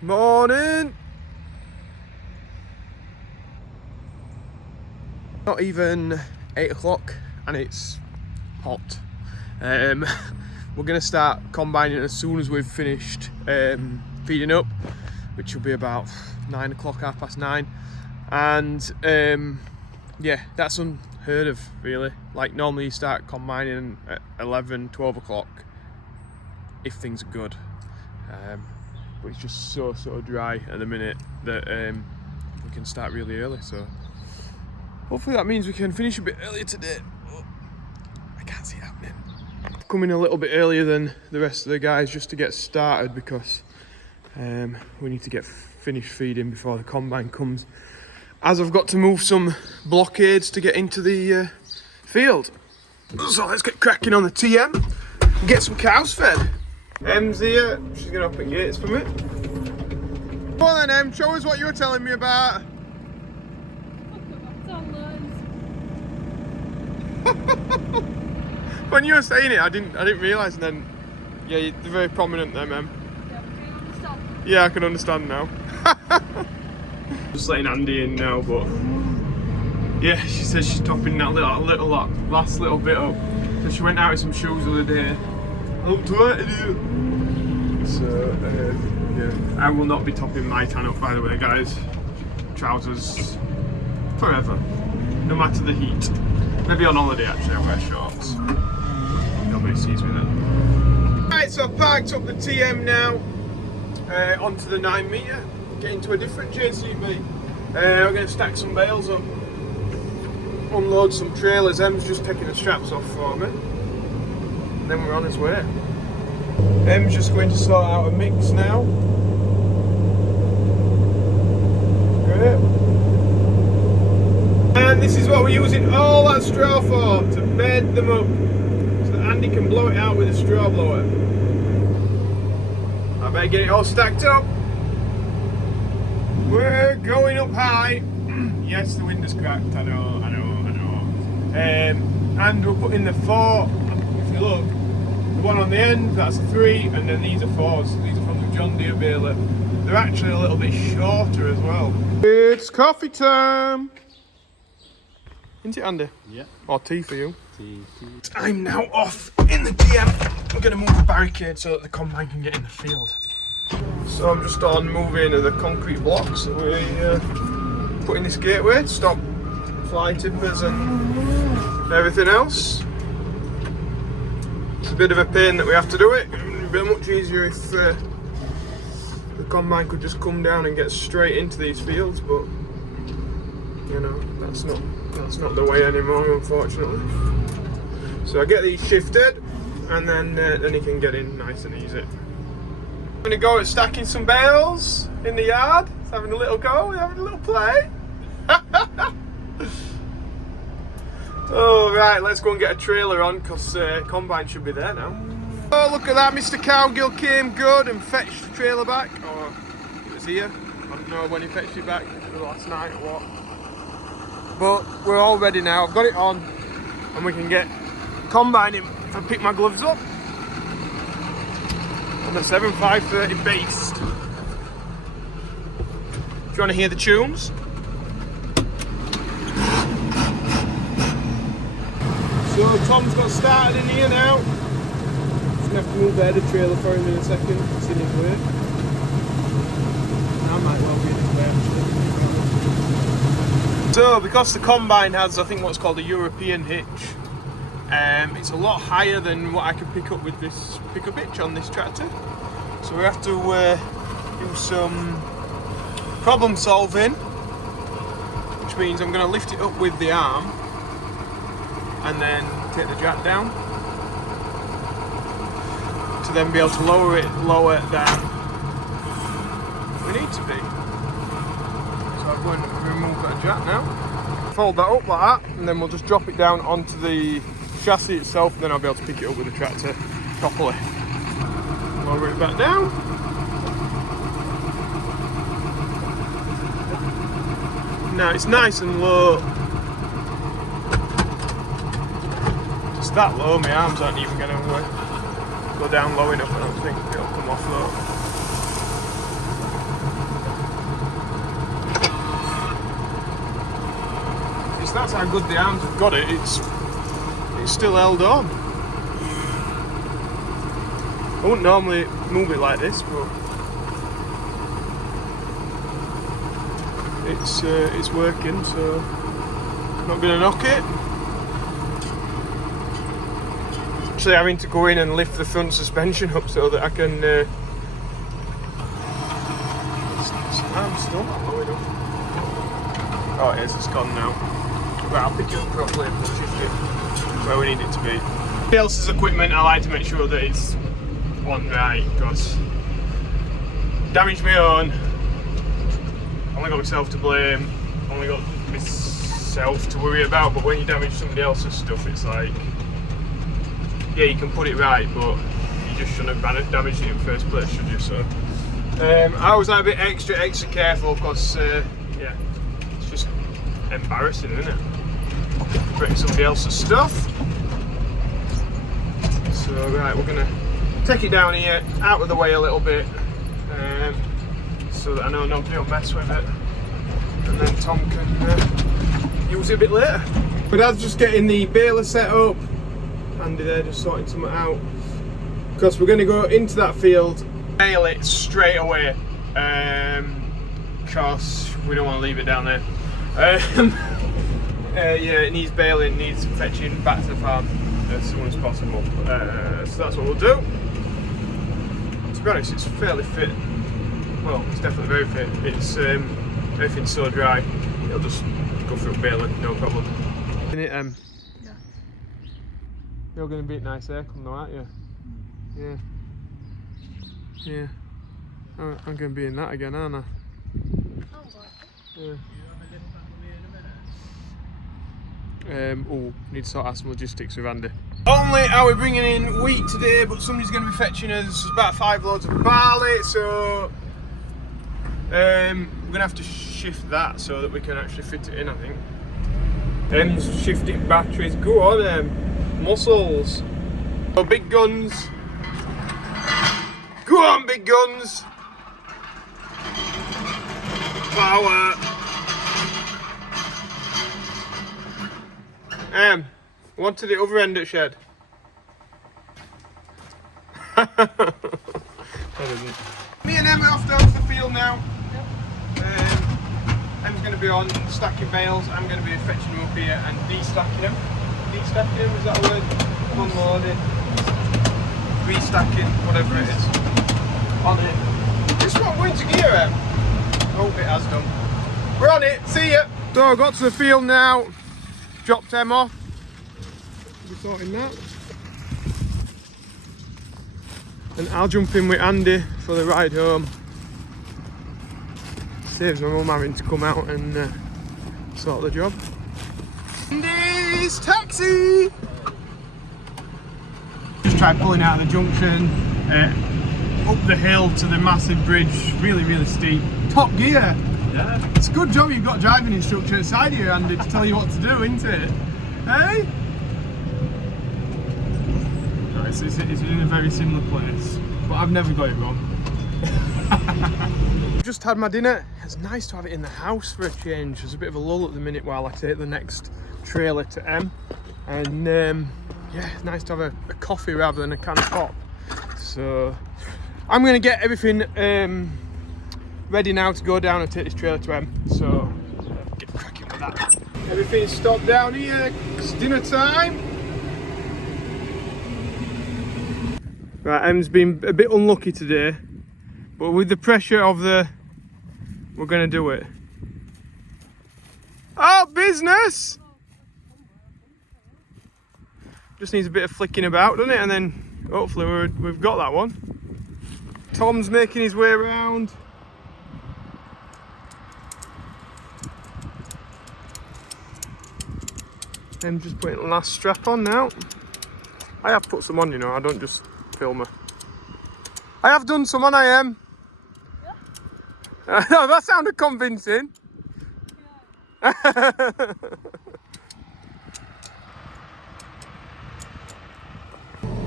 Morning! Not even 8 o'clock and it's hot. We're going to start combining as soon as we've finished feeding up, which will be about 9 o'clock, 9:30. And yeah, that's unheard of really. Like normally you start combining at 11, 12 o'clock if things are good. But it's just so dry at the minute that we can start really early, so hopefully that means we can finish a bit earlier today. But I can't see it happening. I've come in a little bit earlier than the rest of the guys just to get started because we need to get finished feeding before the combine comes, as I've got to move some blockades to get into the field. So let's get cracking on the TM and get some cows fed. Em's here, she's going to open gates for me. Come on then Em, show us what you were telling me about. When you were saying it, I didn't realise, and then, yeah, they're very prominent them, Em. Yeah, can you understand? Yeah, I can understand now. Just letting Andy in now, but yeah, she says she's topping that last little bit up. So she went out with some shoes the other day. I'm tired. So yeah, I will not be topping my tan up, by the way, guys. Trousers forever, no matter the heat. Maybe on holiday actually I wear shorts. Nobody sees me then. Right, so I've parked up the TM now onto the 9 metre, getting to a different JCB. We're going to stack some bales up, unload some trailers. Em's just taking the straps off for me. Then we're on his way. Em's just going to sort out a mix now. Great. And this is what we're using all that straw for, to bed them up, so that Andy can blow it out with a straw blower. I better get it all stacked up. We're going up high. Yes, the wind is cracked, I know. And we're putting the 4, if you look, the one on the end, that's a 3, and then these are 4s. These are from the John Deere baler. They're actually a little bit shorter as well. It's coffee time! Isn't it, Andy? Yeah. Or tea for you. Tea. I'm now off in the TM. We're going to move the barricade so that the combine can get in the field. So I'm just on moving the concrete blocks that we put in this gateway to stop fly tippers and everything else. It's a bit of a pain that we have to do it. It would be much easier if the combine could just come down and get straight into these fields, but you know, that's not the way anymore, unfortunately. So I get these shifted, and then he can get in nice and easy. I'm gonna go at stacking some bales in the yard. It's having a little go, we're having a little play. Oh right, let's go and get a trailer on, because combine should be there now. Oh, look at that, Mr. Cowgill came good and fetched the trailer back. Or it was here. I don't know when he fetched it back, last night or what. But we're all ready now. I've got it on, and we can get combining. If I pick my gloves up on the 7530 beast. Do you want to hear the tunes? So Tom's got started in here now. Just gonna have to move the header trailer for him in a second. It's in his way. I might well be in his way actually. So because the combine has, I think, what's called a European hitch, it's a lot higher than what I can pick up with this pickup hitch on this tractor. So we have to do some problem solving, which means I'm going to lift it up with the arm and then take the jack down to then be able to lower it lower than we need to be. So I'm going to remove that jack now, fold that up like that, and then we'll just drop it down onto the chassis itself, and then I'll be able to pick it up with the tractor properly. Lower it back down. Now it's nice and low. Just that low, my arms aren't even going to go down low enough, I don't think. It'll come off low. That's how good the arms have got it. It's still held on. I wouldn't normally move it like this, but it's working, so I'm not gonna knock it. Actually having to go in and lift the front suspension up so that I can arm's still not low enough. Oh it is, it's gone now. But I'll pick it up properly and shift it where we need it to be. Everybody else's equipment I like to make sure that it's on right, because damage my own, only got myself to blame, only got myself to worry about. But when you damage somebody else's stuff, it's like, yeah, you can put it right, but you just shouldn't have damaged it in the first place, should you? So I always like a bit extra careful, because yeah, it's just embarrassing, isn't it? Break somebody else's stuff. So right, we're gonna take it down here, out of the way a little bit, so that I know nobody will mess with it, and then Tom can use it a bit later. But Dad's just getting the baler set up. Andy there just sorting something out, because we're going to go into that field, bale it straight away, because we don't want to leave it down there. Yeah, it needs baling, it needs fetching back to the farm as soon as possible, so that's what we'll do. To be honest, it's fairly fit. Well, it's definitely very fit. It's everything's so dry, it'll just go through baling, no problem. Isn't it, yeah. You're going to be at nice aircon though, aren't you? Yeah. Yeah. I'm going to be in that again, aren't I? Yeah. Oh, need to sort out some logistics with Andy. Only are we bringing in wheat today, but somebody's going to be fetching us about 5 loads of barley, so we're going to have to shift that so that we can actually fit it in, I think. Shifting batteries, go on, muscles. Oh, big guns. Go on, big guns. Power. One to the other end of the shed. I didn't. Me and Emma off down to the field now. Emma's going to be on stacking bales. I'm going to be fetching them up here and de-stacking them. De-stacking them, is that a word? Unloading. Restacking, whatever it is. On it. It's not going to gear, Em. Hope it has done. We're on it, see ya! So I got to the field now. Dropped Em off. We'll be sorting that. And I'll jump in with Andy for the ride home. Saves my mum having to come out and sort the job. Andy's taxi! Just tried pulling out of the junction, up the hill to the massive bridge, really, really steep. Top gear! Yeah. It's a good job you've got a driving instructor at the side of you, Andy, to tell you what to do, isn't it? Hey? No, it's in a very similar place, but I've never got it wrong. Just had my dinner. It's nice to have it in the house for a change. There's a bit of a lull at the minute while I take the next trailer to M, and yeah, it's nice to have a coffee rather than a can of pop. So I'm going to get everything ready now to go down and take this trailer to M, so get cracking with that. Everything's stopped down here, it's dinner time. Right, M's been a bit unlucky today, but with the pressure of we're going to do it. Oh, business! Just needs a bit of flicking about, doesn't it? And then hopefully we've got that one. Tom's making his way around. I'm just putting the last strap on now. I have put some on, you know, I don't just film her. I have done some on, I am. Yeah. No, that sounded convincing. Yeah.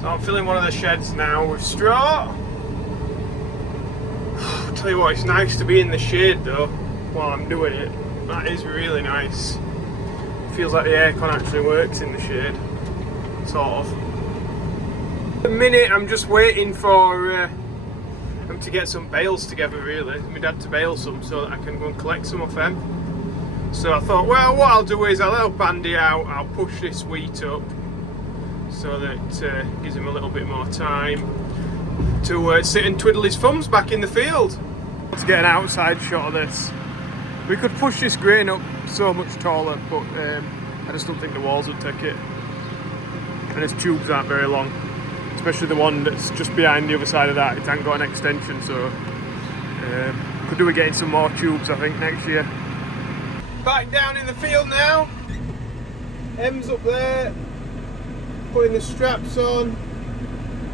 So I'm filling one of the sheds now with straw. I'll tell you what, it's nice to be in the shade though while I'm doing it. That is really nice. feels like the aircon actually works in the shade, sort of. At the minute I'm just waiting for them to get some bales together really, my dad to bale some so that I can go and collect some of them. So I thought, well, what I'll do is I'll help Andy out, I'll push this wheat up so that it gives him a little bit more time to sit and twiddle his thumbs back in the field. Let's get an outside shot of this. We could push this grain up so much taller, but I just don't think the walls would take it. And his tubes aren't very long, especially the one that's just behind the other side of that. It hasn't got an extension, so could do with getting some more tubes, I think, next year. Back down in the field now. M's up there, putting the straps on.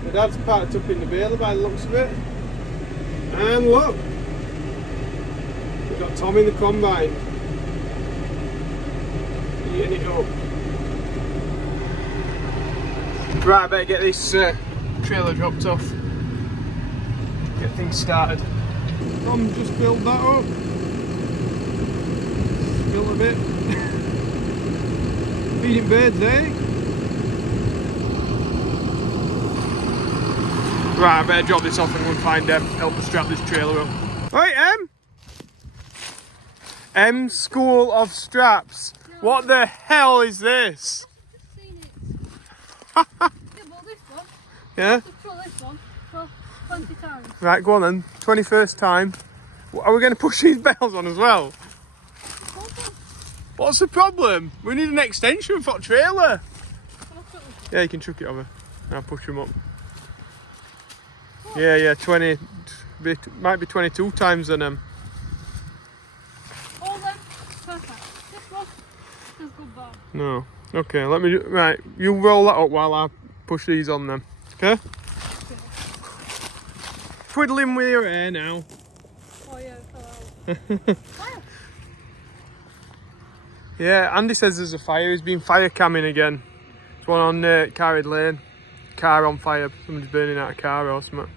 My dad's parked up in the baler by the looks of it. And look, we've got Tom in the combine. Getting it up. Right, I better get this trailer dropped off. Get things started. Tom just filled that up. Fill a bit. Feeding birds, eh? Right, I better drop this off and go and find Em, help us strap this trailer up. Right, Em? Em's School of Straps. No. What the hell is this? I've just seen it. Yeah, well, this one. Yeah? Just pull this one for 20 times. Right, go on then. 21st time. Are we going to push these bells on as well? What's the problem? We need an extension for the trailer. Yeah, you can chuck it over. I'll push them up. What? Yeah, 20. Might be 22 times then. All them. Perfect. This one is good bar. No. Okay, let me. Right, you roll that up while I push these on them. Okay? Twiddling with your hair now. Oh, yeah, it fell out. Wow. Yeah, Andy says there's a fire. He's been fire camming again. There's one on Carried Lane. Car on fire. Somebody's burning out a car or something.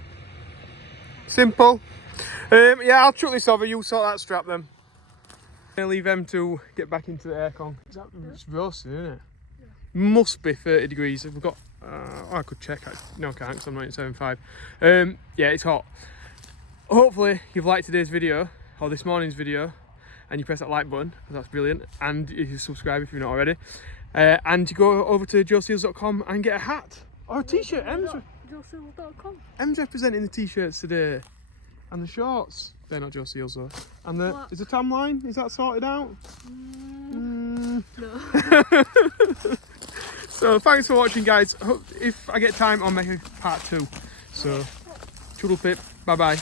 Simple. Yeah, I'll chuck this over. You sort that strap then. I'm going to leave them to get back into the aircon. It's roasting, isn't it? Yeah. Must be 30 degrees. We've got... I could check. No, I can't because I'm 97.5. Yeah, it's hot. Hopefully you've liked today's video, or this morning's video, and you press that like button, because that's brilliant. And you subscribe if you're not already. And you go over to joeseals.com and get a hat or a t-shirt. joeseals.com. Em's representing the t-shirts today. And the shorts. They're not Joe Seals though. And is the tam line, is that sorted out? No. So thanks for watching, guys. If I get time, I'll make a part 2. So, toodle pip. Bye bye.